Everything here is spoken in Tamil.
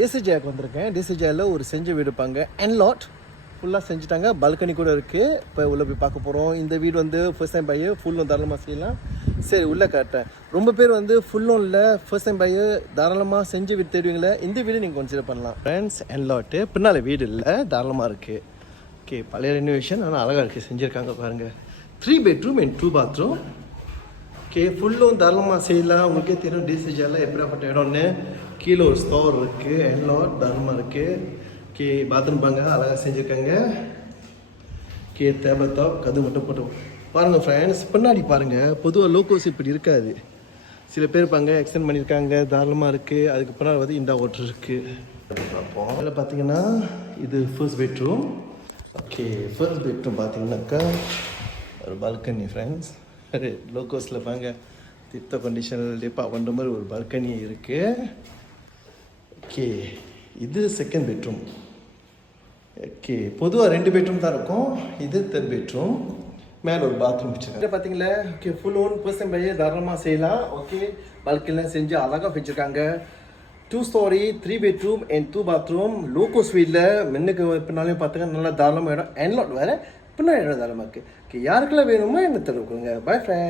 டிசிஜேக்கு வந்திருக்கேன். டிசிஜேல ஒரு செஞ்சு வீடு இருப்பாங்க. என்லாட் ஃபுல்லாக செஞ்சுட்டாங்க. பால்கனி கூட இருக்குது. இப்போ உள்ளே போய் பார்க்க போகிறோம். இந்த வீடு வந்து ஃபர்ஸ்ட் டைம் பையன் ஃபுல்லும் தாராளமாக செய்யலாம். சரி உள்ளே காட்டேன். ரொம்ப பேர் வந்து ஃபுல்லும் இல்லை, ஃபர்ஸ்ட் டைம் பையன் தாராளமாக செஞ்சு வீடு தேடுவீங்களே, இந்த வீடு நீங்கள் கன்சிடர் பண்ணலாம். ஃப்ரெண்ட்ஸ் என்லாட்டு பின்னால் வீடு இல்லை, தாராளமாக இருக்குது. ஓகே, பழைய ரெனோவேஷன் ஆனால் அழகாக இருக்குது, செஞ்சுருக்காங்க பாருங்கள். 3 பெட்ரூம் அண்ட் 2 பாத்ரூம். ஓகே, ஃபுல்லும் தாராளமாக செய்யலாம். உங்களுக்கே தெரியும் டிசிஜியில் எப்படியாப்பட்ட இடம்னு. கீழே ஒரு ஸ்டோர் இருக்குது. என்லாட் தாராளமாக இருக்குது. ஓகே, பாத்ரூம் பாங்க அழகாக செஞ்சுருக்காங்க. ஓகே, டேபிள் டாப் கது மட்டும் போட்டு பாருங்கள் ஃப்ரெண்ட்ஸ். பின்னாடி பாருங்கள், பொதுவாக லோகோஸ் இப்படி இருக்காது. சில பேர் இருப்பாங்க எக்ஸ்டெண்ட் பண்ணியிருக்காங்க, தாராளமாக இருக்குது. அதுக்கு பின்னால் வந்து இண்டா ஓட்டர் இருக்குது. பார்ப்போம். அதில் பார்த்தீங்கன்னா இது first bedroom. Okay, first bedroom பார்த்தீங்கன்னாக்கா ஒரு பால்கனி ஃப்ரெண்ட்ஸ். லோகோஸில் பாங்க திட்ட கண்டிஷனில் டேப்பா பண்ணுற மாதிரி ஒரு பால்கனி இருக்குது. ஓகே, இது செகண்ட் பெட்ரூம். ஓகே, பொதுவாக 2 பெட்ரூம் தான் இருக்கும். இது தேர்ட் பெட்ரூம். மேலே ஒரு பாத்ரூம் வச்சுருக்காங்க பார்த்தீங்களா. ஓகே, ஃபுல் ஓன் பர்சன் பையே தாராளமாக செய்யலாம். ஓகே, பால்கனிலாம் செஞ்சு அழகாக வச்சுருக்காங்க. 2 story 3 bedroom and 2 bathroom. Logos வீட்டில் முன்னுக்கு பின்னாலையும் பார்த்துங்க, நல்லா தாராளமாக இடம். என்லாட் வேறு பின்னாடி இடம் தாராளமாக இருக்குது. ஓகே, யாருக்கெல்லாம் வேணுமோ என்ன தெரிவிக்குங்க. By friend.